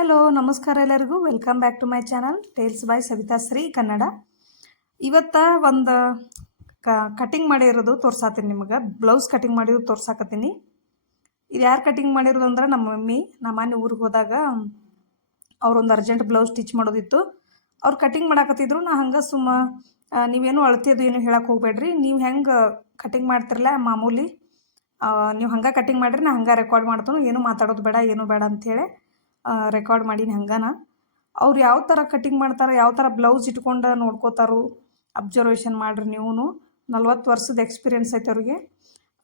Hello, ನಮಸ್ಕಾರ ಎಲ್ಲರಿಗೂ. Welcome back to my channel tales by Savita Shri Kannada ಇವತ್ತ ಒಂದು, ಕ ಕಟಿಂಗ್ ಮಾಡಿರೋದು ತೋರ್ಸಾತೀನಿ ನಿಮಗೆ. ಬ್ಲೌಸ್ ಕಟಿಂಗ್ ಮಾಡಿರೋದು ತೋರ್ಸಾಕತ್ತೀನಿ. ಇದು ಯಾರು ಕಟಿಂಗ್ ಮಾಡಿರೋದು ಅಂದ್ರೆ ನಮ್ಮ ಮಮ್ಮಿ. ನಮ್ಮ ಮನೆ ಊರಿಗೆ ಹೋದಾಗ ಅವ್ರೊಂದು ಅರ್ಜೆಂಟ್ ಬ್ಲೌಸ್ ಸ್ಟಿಚ್ ಮಾಡೋದಿತ್ತು. ಅವ್ರು ಕಟಿಂಗ್ ಮಾಡಾಕತ್ತಿದ್ರು. ನಾ ಹಂಗೆ ಸುಮ್ಮ ನೀವೇನು ಅಳತಿಯೋದು ಏನು ಹೇಳಕ್ಕೆ ಹೋಗ್ಬೇಡ್ರಿ. ನೀವು ಹೆಂಗೆ ಕಟಿಂಗ್ ಮಾಡ್ತಿರಲ್ಲ ಮಾಮೂಲಿ? ನೀವು ಹಂಗೆ ಕಟಿಂಗ್ ಮಾಡಿರಿ, ನಾ ಹಂಗೆ ರೆಕಾರ್ಡ್ ಮಾಡ್ತಾನು. ಏನು ಮಾತಾಡೋದು ಬೇಡ, ಏನು ಬೇಡ ಅಂಥೇಳಿ ರೆಕಾರ್ಡ್ ಮಾಡೀನಿ ಹಂಗನ. ಅವ್ರು ಯಾವ ಥರ ಕಟಿಂಗ್ ಮಾಡ್ತಾರೆ, ಯಾವ ಥರ ಬ್ಲೌಸ್ ಇಟ್ಕೊಂಡು ನೋಡ್ಕೋತಾರೋ ಅಬ್ಸರ್ವೇಷನ್ ಮಾಡಿರಿ ನೀವು ನಲ್ವತ್ತು ವರ್ಷದ ಎಕ್ಸ್ಪೀರಿಯನ್ಸ್ ಐತೆ ಅವ್ರಿಗೆ.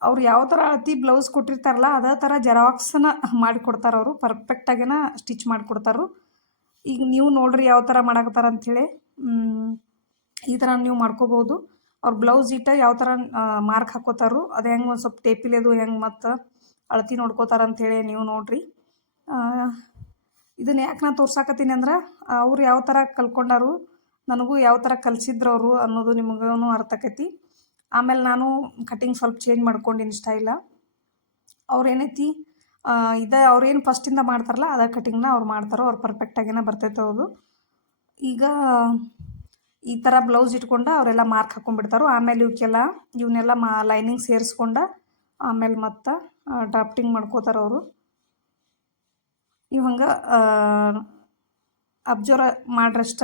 ಅವ್ರು ಯಾವ ಥರ ಅಳತಿ ಬ್ಲೌಸ್ ಕೊಟ್ಟಿರ್ತಾರಲ್ಲ, ಅದೇ ಥರ ಜೆರಾಕ್ಸನ್ನ ಮಾಡಿಕೊಡ್ತಾರೆ ಅವರು. ಪರ್ಫೆಕ್ಟಾಗೇನ ಸ್ಟಿಚ್ ಮಾಡಿಕೊಡ್ತಾರು. ಈಗ ನೀವು ನೋಡ್ರಿ ಯಾವ ಥರ ಮಾಡಾಕತ್ತಾರ ಅಂಥೇಳಿ ಈ ಥರ ನೀವು ಮಾಡ್ಕೋಬೋದು. ಅವ್ರು ಬ್ಲೌಸ್ ಇಟ್ಟ ಯಾವ ಥರ ಮಾರ್ಕ್ ಹಾಕೋತಾರೋ. ಅದು ಹೆಂಗೆ ಒಂದು ಸ್ವಲ್ಪ ಟೇಪಿಲೆದು ಹೆಂಗೆ ಮತ್ತು ಅಳತಿ ನೋಡ್ಕೋತಾರ ಅಂಥೇಳಿ ನೀವು ನೋಡ್ರಿ. ಇದನ್ನ ಯಾಕೆ ನಾನು ತೋರ್ಸಾಕತ್ತೀನಿ ಅಂದ್ರೆ ಅವ್ರು ಯಾವ ಥರ ಕಲ್ಕೊಂಡಾರು, ನನಗೂ ಯಾವ ಥರ ಕಲಿಸಿದ್ರು ಅವರು ಅನ್ನೋದು ನಿಮಗೂ ಅರ್ಥ ಆಕೈತಿ. ಆಮೇಲೆ ನಾನು ಕಟಿಂಗ್ ಸ್ವಲ್ಪ ಚೇಂಜ್ ಮಾಡ್ಕೊಂಡಿನಿ ಸ್ಟೈಲ ಏನೈತಿ ಇದ ಅವ್ರೇನು ಫಸ್ಟಿಂದ ಮಾಡ್ತಾರಲ್ಲ, ಅದ ಕಟಿಂಗ್ನ ಅವ್ರು ಮಾಡ್ತಾರೋ, ಅವ್ರು ಪರ್ಫೆಕ್ಟಾಗೇನ ಬರ್ತೈತೆ ಅದು. ಈಗ ಈ ಥರ ಬ್ಲೌಸ್ ಇಟ್ಕೊಂಡು ಅವರೆಲ್ಲ ಮಾರ್ಕ್ ಹಾಕೊಂಡ್ಬಿಡ್ತಾರೋ. ಆಮೇಲೆ ಇವಕ್ಕೆಲ್ಲ, ಇವನ್ನೆಲ್ಲ ಮಾ ಲೈನಿಂಗ್ ಸೇರಿಸ್ಕೊಂಡು, ಆಮೇಲೆ ಮತ್ತೆ ಡ್ರಾಫ್ಟಿಂಗ್ ಮಾಡ್ಕೋತಾರೋ ಅವರು. ನೀವು ಹಂಗೆ ಅಬ್ಸರ್ವ್ ಮಾಡ್ರಷ್ಟ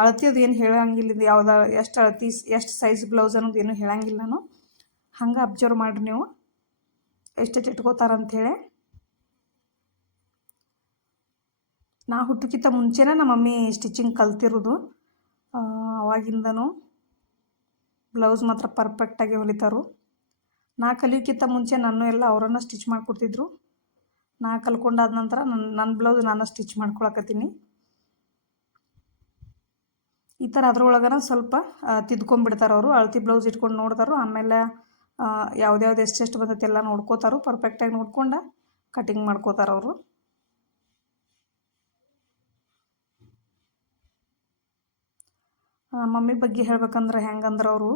ಅಳತಿಯೋದು ಏನು ಹೇಳಂಗಿಲ್ಲ ಯಾವ್ದು, ಎಷ್ಟು ಅಳತಿ, ಎಷ್ಟು ಸೈಜ್ ಬ್ಲೌಸ್ ಅನ್ನೋದು ಏನು ಹೇಳಂಗಿಲ್ಲ ನಾನು. ಹಂಗೆ ಅಬ್ಸರ್ವ್ ಮಾಡಿರಿ ನೀವು. ಎಷ್ಟೆಷ್ಟು ಇಟ್ಕೋತಾರ ಅಂಥೇಳಿ ನಾ ಹುಟ್ಟಕ್ಕಿಂತ ಮುಂಚೆನೇ ನಮ್ಮ ಮಮ್ಮಿ ಸ್ಟಿಚಿಂಗ್ ಕಲ್ತಿರೋದು. ಅವಾಗಿಂದನೂ ಬ್ಲೌಸ್ ಮಾತ್ರ ಪರ್ಫೆಕ್ಟಾಗಿ ಹೊಲಿತಾರು. ನಾ ಕಲಿಯೋಕ್ಕಿಂತ ಮುಂಚೆ ನಾನು ಎಲ್ಲ ಅವರನ್ನು ಸ್ಟಿಚ್ ಮಾಡಿಕೊಡ್ತಿದ್ರು. ನಾ ಕಲ್ಕೊಂಡಾದ ನಂತರ ನನ್ನ ನನ್ನ ಬ್ಲೌಸ್ ನಾನು ಸ್ಟಿಚ್ ಮಾಡ್ಕೊಳಕತ್ತೀನಿ. ಈ ಥರ ಅದ್ರೊಳಗನ ಸ್ವಲ್ಪ ತಿದ್ಕೊಂಡ್ಬಿಡ್ತಾರೆ ಅವರು. ಅಳತಿ ಬ್ಲೌಸ್ ಇಟ್ಕೊಂಡು ನೋಡ್ತಾರೋ. ಆಮೇಲೆ ಯಾವ್ದ್ಯಾವ್ದು ಎಷ್ಟೆಷ್ಟು ಬಂದೈತೆ ಎಲ್ಲ ನೋಡ್ಕೋತಾರೋ. ಪರ್ಫೆಕ್ಟಾಗಿ ನೋಡ್ಕೊಂಡು ಕಟಿಂಗ್ ಮಾಡ್ಕೋತಾರೆ ಅವರು. ಮಮ್ಮಿ ಬಗ್ಗೆ ಹೇಳ್ಬೇಕಂದ್ರೆ ಹೆಂಗಂದ್ರೆ ಅವರು,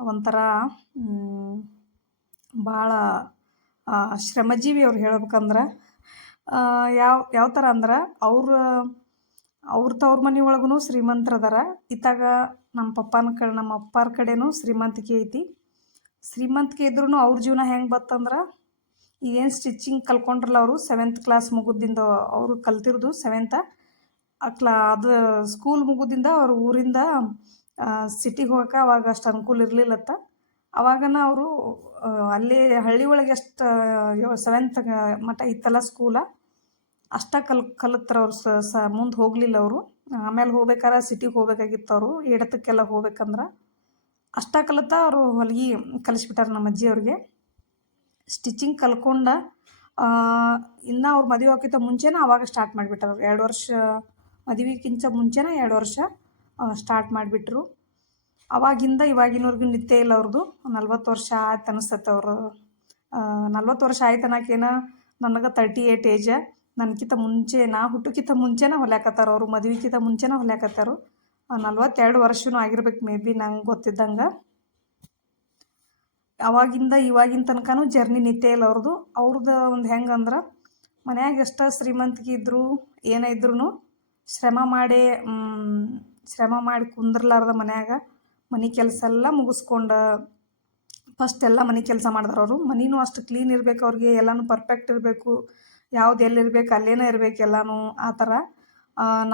ಒಂಥರ ಭಾಳ ಶ್ರಮಜೀವಿ ಅವ್ರು ಹೇಳ್ಬೇಕಂದ್ರೆ ಯಾವ ಯಾವ ಥರ ಅಂದ್ರೆ ಅವ್ರ ಅವ್ರ ತವ್ರ ಮನೆ ಒಳಗೂ ಶ್ರೀಮಂತರದಾರ ಇತ್ತಾಗ ನಮ್ಮ ಪಪ್ಪನ ಕಡೆ ನಮ್ಮ ಅಪ್ಪಾರ ಕಡೆನೂ ಶ್ರೀಮಂತಿಕೆ ಐತಿ. ಶ್ರೀಮಂತಿಕೆ ಇದ್ರೂ ಅವ್ರ ಜೀವನ ಹೆಂಗೆ ಬತ್ತಂದ್ರೆ ಏನು ಸ್ಟಿಚಿಂಗ್ ಕಲ್ಕೊಂಡ್ರಲ್ಲ ಅವರು ಸೆವೆಂತ್ ಕ್ಲಾಸ್ ಮುಗಿದಿಂದ ಅವರು ಕಲ್ತಿರೋದು ಸೆವೆಂತ ಕ್ಲಾ, ಅದು ಸ್ಕೂಲ್ ಮುಗಿದಿಂದ ಅವ್ರ ಊರಿಂದ ಸಿಟಿಗೆ ಹೋಗಕ್ಕೆ ಅವಾಗ ಅಷ್ಟು ಅನುಕೂಲ ಇರಲಿಲ್ಲತ್ತ. ಅವಾಗನ ಅವರು ಅಲ್ಲಿ ಹಳ್ಳಿ ಒಳಗೆ ಎಷ್ಟು ಸೆವೆಂತ್ ಮಠ ಇತ್ತಲ್ಲ ಸ್ಕೂಲ ಅಷ್ಟ ಕಲ್, ಕಲಿತ್ರ ಅವ್ರು ಸ ಮುಂದೆ ಹೋಗಲಿಲ್ಲ ಅವರು. ಆಮೇಲೆ ಹೋಗ್ಬೇಕಾರೆ ಸಿಟಿಗೆ ಹೋಗ್ಬೇಕಾಗಿತ್ತು ಅವರು ಎಡತಕ್ಕೆಲ್ಲ ಹೋಗ್ಬೇಕಂದ್ರೆ. ಅಷ್ಟ ಕಲಿತ ಅವರು ಹೊಲಿಗೆ ಕಲಿಸ್ಬಿಟ್ಟಾರೆ ನಮ್ಮ ಅಜ್ಜಿ ಅವ್ರಿಗೆ. ಸ್ಟಿಚಿಂಗ್ ಕಲ್ಕೊಂಡ ಇನ್ನೂ ಅವ್ರು ಮದುವೆ ಹಾಕಿತ್ತ ಮುಂಚೆನೇ ಅವಾಗ ಸ್ಟಾರ್ಟ್ ಮಾಡಿಬಿಟ್ಟಾರ ಎರಡು ವರ್ಷ ಮದುವೆಗಿಂತ ಮುಂಚೆನೇ ಎರಡು ವರ್ಷ ಸ್ಟಾರ್ಟ್ ಮಾಡಿಬಿಟ್ರು. ಅವಾಗಿಂದ ಇವಾಗಿನವ್ರಿಗೂ ನಿತ್ಯ ಇಲ್ಲ ಅವ್ರದ್ದು ನಲ್ವತ್ತು ವರ್ಷ ಆಯ್ತು ಅನಿಸ್ತೈತೆ ಅವರು. ನಲ್ವತ್ತು ವರ್ಷ ಆಯ್ತು ನನಗೆ ತರ್ಟಿ ಏಟ್ ಏಜ ನನಗಿಂತ ಮುಂಚೆ, ನಾ ಹುಟ್ಟಕ್ಕಿಂತ ಮುಂಚೆನ ಹೊಲ್ಯಾಕತ್ತಾರ ಅವರು ಮದುವೆಕ್ಕಿಂತ ಮುಂಚೆನೇ ಹೊಲ್ಯಾಕತ್ತಾರು. ನಲ್ವತ್ತೆರಡು ವರ್ಷನೂ ಆಗಿರ್ಬೇಕು ಮೇ ಬಿ ನಂಗೆ ಗೊತ್ತಿದ್ದಂಗೆ. ಅವಾಗಿಂದ ಇವಾಗಿನ ತನಕನೂ ಜರ್ನಿ ನಿತ್ಯ ಇಲ್ಲ ಅವ್ರದ್ದು ಅವ್ರದ್ದು ಒಂದು ಹೆಂಗಂದ್ರೆ ಮನ್ಯಾಗ ಎಷ್ಟು ಶ್ರೀಮಂತಿಗೆ ಇದ್ರು, ಏನೇ ಇದ್ರೂ ಶ್ರಮ ಮಾಡಿ ಶ್ರಮ ಮಾಡಿ ಕುಂದಿರ್ಲಾರ್ದ ಮನ್ಯಾಗ. ಮನೆ ಕೆಲಸ ಎಲ್ಲ ಮುಗಿಸ್ಕೊಂಡ ಫಸ್ಟ್ ಎಲ್ಲ ಮನೆ ಕೆಲಸ ಮಾಡಿದ್ರು ಅವರು. ಮನೆಯೂ ಅಷ್ಟು ಕ್ಲೀನ್ ಇರಬೇಕು ಅವ್ರಿಗೆ, ಎಲ್ಲನೂ ಪರ್ಫೆಕ್ಟ್ ಇರಬೇಕು. ಯಾವ್ದು ಎಲ್ಲಿರ್ಬೇಕು ಅಲ್ಲೇನೇ ಇರಬೇಕು ಎಲ್ಲನೂ ಆ ಥರ.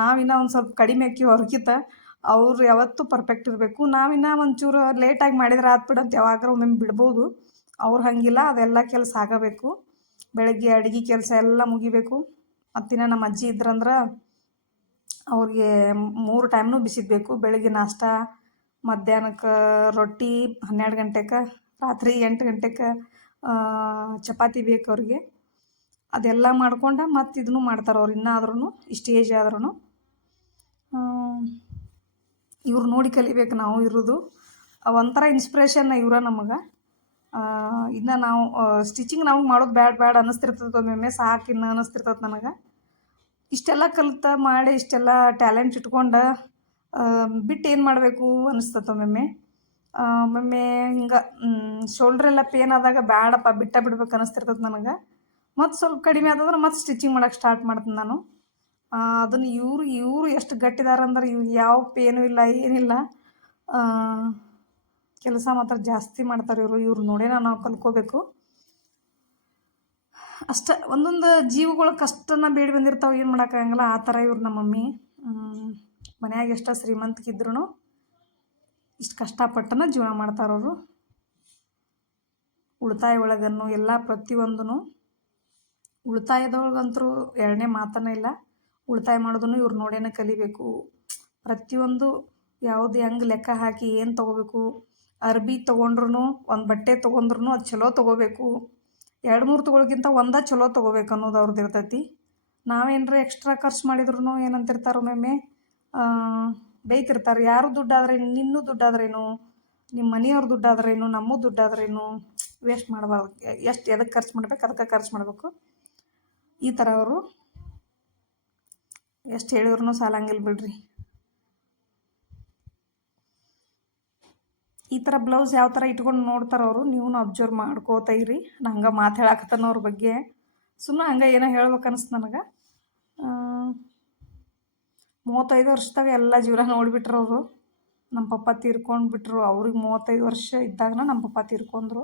ನಾವಿನ್ನ ಒಂದು ಸ್ವಲ್ಪ ಕಡಿಮೆ ಆಕಿ ಅವ್ರಿಗಿಂತ ಅವ್ರು ಯಾವತ್ತೂ ಪರ್ಫೆಕ್ಟ್ ಇರಬೇಕು. ನಾವಿನ್ನ ಒಂಚೂರು ಲೇಟಾಗಿ ಮಾಡಿದ್ರೆ ಆತ್ಬಿಡಂತ ಯಾವಾಗಲೂ ಒಮ್ಮೆ ಬಿಡ್ಬೋದು. ಅವ್ರು ಹಾಗಿಲ್ಲ, ಅದೆಲ್ಲ ಕೆಲಸ ಆಗಬೇಕು. ಬೆಳಗ್ಗೆ ಅಡುಗೆ ಕೆಲಸ ಎಲ್ಲ ಮುಗಿಬೇಕು. ಮತ್ತಿನ ನಮ್ಮ ಅಜ್ಜಿ ಇದ್ರಂದ್ರೆ ಅವ್ರಿಗೆ ಮೂರು ಟೈಮ್ನೂ ಬಿಸಿಬೇಕು ಬೆಳಗ್ಗೆ ನಾಷ್ಟ ಮಧ್ಯಾಹ್ನಕ್ಕೆ ರೊಟ್ಟಿ ಹನ್ನೆರಡು ಗಂಟೆಗೆ ರಾತ್ರಿ ಎಂಟು ಗಂಟೆಗೆ ಚಪಾತಿ ಬೇಕು ಅವ್ರಿಗೆ. ಅದೆಲ್ಲ ಮಾಡ್ಕೊಂಡು ಮತ್ತು ಇದನ್ನು ಮಾಡ್ತಾರೆ ಅವ್ರು. ಇನ್ನಾದ್ರೂ ಇಷ್ಟು ಏಜ್ ಆದ್ರೂ ಇವ್ರು ನೋಡಿ ಕಲಿಬೇಕು ನಾವು ಇರೋದು. ಒಂಥರ ಇನ್ಸ್ಪಿರೇಷನ್ ಇವರ ನಮಗೆ. ಇನ್ನು ನಾವು ಸ್ಟಿಚಿಂಗ್ ನಮಗೆ ಮಾಡೋದು ಬ್ಯಾಡ್ ಬ್ಯಾಡ್ ಅನ್ನಿಸ್ತಿರ್ತದೆ ಒಮ್ಮೊಮ್ಮೆ ಸಾಕು ಇನ್ನು ಅನ್ನಿಸ್ತಿರ್ತದೆ ನನಗೆ. ಇಷ್ಟೆಲ್ಲ ಕಲಿತ ಮಾಡಿ, ಇಷ್ಟೆಲ್ಲ ಟ್ಯಾಲೆಂಟ್ ಇಟ್ಕೊಂಡು ಬಿಟ್ಟು ಏನು ಮಾಡಬೇಕು ಅನಿಸ್ತದೆ ಒಮ್ಮೊಮ್ಮೆ ಒಮ್ಮೊಮ್ಮೆ ಹಿಂಗೆ ಶೋಲ್ಡ್ರ್ ಎಲ್ಲ ಪೇನ್ ಆದಾಗ ಬ್ಯಾಡಪ್ಪ, ಬಿಟ್ಟ ಬಿಡ್ಬೇಕು ಅನಿಸ್ತಿರ್ತದೆ ನನಗೆ. ಮತ್ತು ಸ್ವಲ್ಪ ಕಡಿಮೆ ಆದಂದ್ರೆ ಮತ್ತೆ ಸ್ಟಿಚಿಂಗ್ ಮಾಡೋಕೆ ಸ್ಟಾರ್ಟ್ ಮಾಡ್ತೀನಿ ನಾನು. ಅದನ್ನು ಇವರು ಇವರು ಎಷ್ಟು ಗಟ್ಟಿದಾರಂದ್ರೆ ಅಂದ್ರೆ ಇವ್ ಯಾವ ಪೇನು ಇಲ್ಲ, ಏನಿಲ್ಲ. ಕೆಲಸ ಮಾತ್ರ ಜಾಸ್ತಿ ಮಾಡ್ತಾರೆ ಇವರು, ಇವ್ರು ನೋಡೇನ ನಾವು ಕಲ್ಕೋಬೇಕು. ಅಷ್ಟ, ಒಂದೊಂದು ಜೀವಗಳ ಕಷ್ಟನ ಬೇಡಿ ಬಂದಿರ್ತಾವೆ, ಏನು ಮಾಡೋಕ್ಕಾಗಂಗಿಲ್ಲ ಆ ಥರ ಇವ್ರು ನಮ್ಮ ಮಮ್ಮಿ ಮನ್ಯಾಗ ಎಷ್ಟು ಶ್ರೀಮಂತಿಕಿದ್ರು ಇಷ್ಟು ಕಷ್ಟಪಟ್ಟನ ಜೀವನ ಮಾಡ್ತಾರವರು. ಉಳಿತಾಯ ಒಳಗನ್ನು ಎಲ್ಲ ಪ್ರತಿಯೊಂದೂ ಉಳಿತಾಯದೊಳಗಂತೂ ಎರಡನೇ ಮಾತನೇ ಇಲ್ಲ. ಉಳಿತಾಯ ಮಾಡೋದನ್ನು ಇವ್ರು ನೋಡೇನೆ ಕಲಿಬೇಕು. ಪ್ರತಿಯೊಂದು ಯಾವುದು ಹೆಂಗೆ ಲೆಕ್ಕ ಹಾಕಿ ಏನು ತೊಗೋಬೇಕು, ಅರ್ಬಿ ತೊಗೊಂಡ್ರು ಒಂದು ಬಟ್ಟೆ ತೊಗೊಂಡ್ರು ಅದು ಚಲೋ ತೊಗೋಬೇಕು. ಎರಡು ಮೂರು ತೊಗೊಳಕ್ಕಿಂತ ಒಂದೇ ಚಲೋ ತೊಗೋಬೇಕು ಅನ್ನೋದು ಅವ್ರದ್ದು ಇರ್ತೈತಿ. ನಾವೇನರ ಎಕ್ಸ್ಟ್ರಾ ಖರ್ಚು ಮಾಡಿದ್ರು ಏನಂತಿರ್ತಾರೆ ಒಮ್ಮೊಮ್ಮೆ ಬೈತಿರ್ತಾರೆ ಯಾರು ದುಡ್ಡಾದ್ರೇನು, ನಿನ್ನೂ ದುಡ್ಡಾದ್ರೇನು ನಿಮ್ಮ ಮನೆಯವ್ರ ದುಡ್ಡಾದ್ರೇನು, ನಮ್ಮ ದುಡ್ಡಾದ್ರೇನು, ವೇಸ್ಟ್ ಮಾಡಬಾರ್ದು. ಎಷ್ಟು ಎದಕ್ಕೆ ಖರ್ಚು ಮಾಡ್ಬೇಕು, ಅದಕ್ಕೆ ಖರ್ಚು ಮಾಡಬೇಕು. ಈ ಥರ ಅವರು ಎಷ್ಟು ಹೇಳಿದ್ರು ಸಾಲಂಗಿಲ್ಲ ಬಿಡ್ರಿ. ಈ ಥರ ಬ್ಲೌಸ್ ಯಾವ ಥರ ಇಟ್ಕೊಂಡು ನೋಡ್ತಾರೆ ಅವರು ನೀವು ಅಬ್ಸರ್ವ್ ಮಾಡ್ಕೋತಾ ಇರಿ ಮಾತು ಹೇಳಾಕತ್ತಾನ ಅವ್ರ ಬಗ್ಗೆ. ಸುಮ್ಮನೆ ಹಂಗೆ ಏನೋ ಹೇಳ್ಬೇಕು ಅನಿಸ್ತು ನನಗೆ. ಮೂವತ್ತೈದು ವರ್ಷದಾಗ ಎಲ್ಲ ಜೀವನ ನೋಡಿಬಿಟ್ರು ಅವರು. ನಮ್ಮ ಪಪ್ಪ ತೀರ್ಕೊಂಡು ಬಿಟ್ಟರು ಅವ್ರಿಗೆ ಮೂವತ್ತೈದು ವರ್ಷ ಇದ್ದಾಗನ ನಮ್ಮ ಪಪ್ಪ ತೀರ್ಕೊಂಡ್ರು.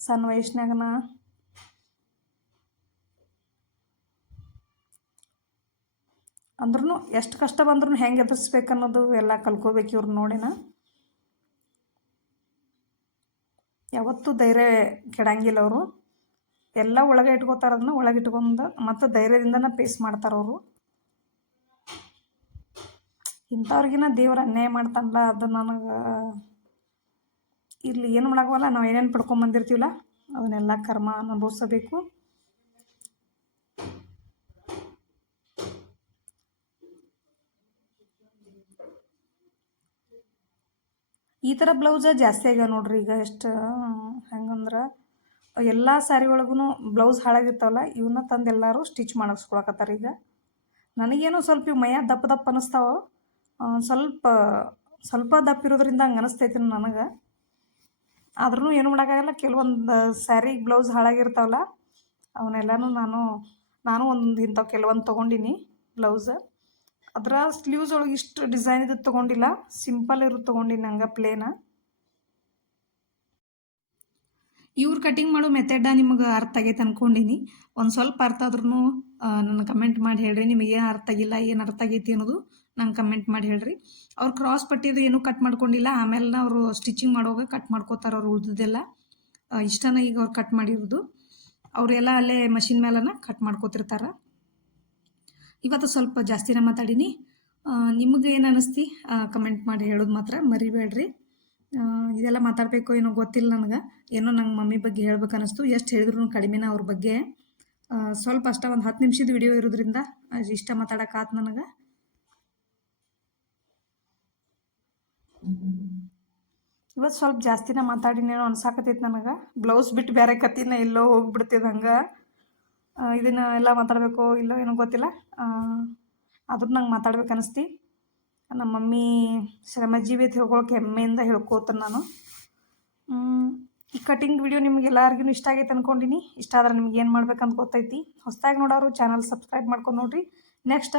ಸಣ್ಣ ವಯಸ್ಸಿನಾಗನ ಅಂದ್ರೂ ಎಷ್ಟು ಕಷ್ಟ ಬಂದ್ರೂ ಹೆಂಗೆ ಎದುರಿಸ್ಬೇಕು ಅನ್ನೋದು ಎಲ್ಲ ಕಲ್ಕೋಬೇಕು ಇವ್ರು ನೋಡಿನ. ಯಾವತ್ತೂ ಧೈರ್ಯ ಕೆಡಂಗಿಲ್ಲ ಅವರು. ಎಲ್ಲ ಒಳಗೆ ಇಟ್ಕೋತಾರದನ್ನ ಒಳಗೆ ಇಟ್ಕೊಂಡು ಮತ್ತು ಧೈರ್ಯದಿಂದನೇ ಪೇಸ್ ಮಾಡ್ತಾರೆ ಅವರು. ಇಂಥವ್ರಿಗಿನ ದೇವ್ರು ಅನ್ಯಾಯ ಮಾಡ್ತಾನಲ್ಲ, ಅದು ನನಗೆ ಇಲ್ಲಿ ಏನು ಮಾಡೋಕ್ಕಲ್ಲ ನಾವು ಏನೇನು ಪಡ್ಕೊಂಬಂದಿರ್ತೀವಲ್ಲ ಅವನ್ನೆಲ್ಲ ಕರ್ಮ ಅನುಭವಿಸಬೇಕು. ಈ ಥರ ಬ್ಲೌಸ ಜಾಸ್ತಿ ಆಗ್ಯಾವ ನೋಡ್ರಿ ಈಗ ಎಷ್ಟು, ಹೆಂಗಂದ್ರೆ ಎಲ್ಲ ಸ್ಯಾರಿ ಒಳಗೂ ಬ್ಲೌಸ್ ಹಾಳಾಗಿರ್ತಾವಲ್ಲ ಇವನ್ನ ತಂದು ಎಲ್ಲರೂ ಸ್ಟಿಚ್ ಮಾಡಿಸ್ಕೊಳಕತ್ತಾರ ಈಗ. ನನಗೇನು ಸ್ವಲ್ಪ ಮಯ ದಪ್ಪ ದಪ್ಪ ಅನ್ನಿಸ್ತಾವ ಸ್ವಲ್ಪ ಸ್ವಲ್ಪ ದಪ್ಪ ಇರೋದ್ರಿಂದ ಹಂಗೆ ಅನಿಸ್ತೈತಿ ನನಗೆ. ಆದ್ರೂ ಏನು ಮಾಡೋಕ್ಕಾಗಲ್ಲ, ಕೆಲವೊಂದು ಸ್ಯಾರಿ, ಬ್ಲೌಸ್ ಹಾಳಾಗಿರ್ತಾವಲ್ಲ, ಅವನ್ನೆಲ್ಲನೂ ನಾನು ನಾನು ಒಂದು ಇಂಥವು ಕೆಲವೊಂದು ತೊಗೊಂಡಿನಿ ಬ್ಲೌಸ್. ಅದರ ಸ್ಲೀವ್ಸ್ ಒಳಗೆ ಇಷ್ಟು ಡಿಸೈನ್ ಇದು ತೊಗೊಂಡಿಲ್ಲ ಸಿಂಪಲ್ ಇರೋದು ತೊಗೊಂಡಿನಿ ಹಂಗೆ ಪ್ಲೇನ ಇವ್ರು ಕಟಿಂಗ್ ಮಾಡೋ ಮೆಥಡ ನಿಮಗೆ ಅರ್ಥ ಆಗೈತೆ ಅಂದ್ಕೊಂಡಿನಿ ಒಂದು ಸ್ವಲ್ಪ ಅರ್ಥ ಆದ್ರೂ ನನ್ನ ಕಮೆಂಟ್ ಮಾಡಿ ಹೇಳ್ರಿ, ನಿಮಗೆ ಏನು ಅರ್ಥ ಆಗಿಲ್ಲ, ಏನು ಅರ್ಥ ಆಗೈತಿ ಅನ್ನೋದು ನಂಗೆ ಕಮೆಂಟ್ ಮಾಡಿ ಹೇಳ್ರಿ. ಅವ್ರು ಕ್ರಾಸ್ ಪಟ್ಟಿದು ಏನೂ ಕಟ್ ಮಾಡ್ಕೊಂಡಿಲ್ಲ. ಆಮೇಲೆ ಅವರು ಸ್ಟಿಚಿಂಗ್ ಮಾಡುವಾಗ ಕಟ್ ಮಾಡ್ಕೋತಾರೆ ಅವ್ರು ಉಳ್ದಿದ್ದೆಲ್ಲ. ಇಷ್ಟನ ಈಗ ಅವ್ರು ಕಟ್ ಮಾಡಿರೋದು. ಅವರೆಲ್ಲ ಅಲ್ಲೇ ಮಷಿನ್ ಮೇಲನ ಕಟ್ ಮಾಡ್ಕೋತಿರ್ತಾರೆ. ಇವತ್ತು ಸ್ವಲ್ಪ ಜಾಸ್ತಿನ ಮಾತಾಡೀನಿ. ನಿಮಗೆ ಏನು ಅನಿಸ್ತಿ? ಕಮೆಂಟ್ ಮಾಡಿ ಹೇಳೋದು ಮಾತ್ರ ಮರಿಬೇಡ್ರಿ. ಇದೆಲ್ಲ ಮಾತಾಡಬೇಕು ಏನೋ ಗೊತ್ತಿಲ್ಲ ನನಗೆ. ಏನೋ ನಂಗೆ ಮಮ್ಮಿ ಬಗ್ಗೆ ಹೇಳ್ಬೇಕು ಅನ್ನಿಸ್ತು ಎಷ್ಟು ಹೇಳಿದ್ರು ಕಡಿಮೆನ ಅವ್ರ ಬಗ್ಗೆ. ಸ್ವಲ್ಪ ಅಷ್ಟ ಒಂದು ಹತ್ತು ನಿಮಿಷದ ವಿಡಿಯೋ ಇರೋದ್ರಿಂದ ಇಷ್ಟ ಮಾತಾಡೋಕ್ಕಾತು ನನಗೆ. ಇವತ್ತು ಸ್ವಲ್ಪ ಜಾಸ್ತಿನ ಮಾತಾಡಿನೇನೋ ಅನ್ಸಾಕತ್ತೈತೆ ನನಗೆ. ಬ್ಲೌಸ್ ಬಿಟ್ಟು ಬೇರೆ ಕತ್ತಿನ ಎಲ್ಲೋ ಹೋಗ್ಬಿಡ್ತಿದ್ದು ಹಂಗೆ. ಇದನ್ನ ಎಲ್ಲ ಮಾತಾಡಬೇಕೋ ಇಲ್ಲೋ ಏನೋ ಗೊತ್ತಿಲ್ಲ. ಆದ್ರೂ ನಂಗೆ ಮಾತಾಡ್ಬೇಕು ಅನಿಸ್ತಿ. ನಮ್ಮ ಮಮ್ಮಿ ಶ್ರಮಜೀವಿ ತಿಳ್ಕೊಳಕ್ಕೆ ಹೆಮ್ಮೆಯಿಂದ ಹೇಳ್ಕೋತೀನಿ ನಾನು. ಈ ಕಟಿಂಗ್ ವಿಡಿಯೋ ನಿಮ್ಗೆ ಎಲ್ಲರಿಗೂ ಇಷ್ಟ ಆಗೈತೆ ಅಂದ್ಕೊಂಡಿನಿ ಇಷ್ಟ ಆದ್ರೆ ನಿಮ್ಗೆ ಏನು ಮಾಡ್ಬೇಕಂತ ಗೊತ್ತೈತಿ. ಹೊಸದಾಗಿ ನೋಡೋರು ಚಾನಲ್ ಸಬ್ಸ್ಕ್ರೈಬ್ ಮಾಡ್ಕೊಂಡು ನೋಡಿರಿ. ನೆಕ್ಸ್ಟ್,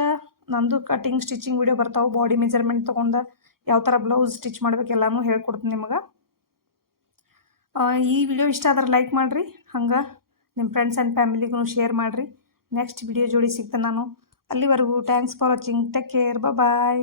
ನಂದು ಕಟಿಂಗ್ ಸ್ಟಿಚಿಂಗ್ ವಿಡಿಯೋ ಬರ್ತಾವೆ. ಬಾಡಿ ಮೆಜರ್ಮೆಂಟ್ ತೊಗೊಂಡು ಯಾವ ಥರ ಬ್ಲೌಸ್ ಸ್ಟಿಚ್ ಮಾಡ್ಬೇಕೆಲ್ಲನೂ ಹೇಳ್ಕೊಡ್ತೀನಿ ನಿಮಗೆ. ಈ ವಿಡಿಯೋ ಇಷ್ಟ ಆದ್ರೆ ಲೈಕ್ ಮಾಡಿರಿ, ಹಂಗೆ ನಿಮ್ಮ ಫ್ರೆಂಡ್ಸ್ ಆ್ಯಂಡ್ ಫ್ಯಾಮಿಲಿಗೂ ಶೇರ್ ಮಾಡಿರಿ. ನೆಕ್ಸ್ಟ್ ವಿಡಿಯೋ ಜೋಡಿ ಸಿಗ್ತೇನೆ ನಾನು. ಅಲ್ಲಿವರೆಗೂ thanks for watching take care bye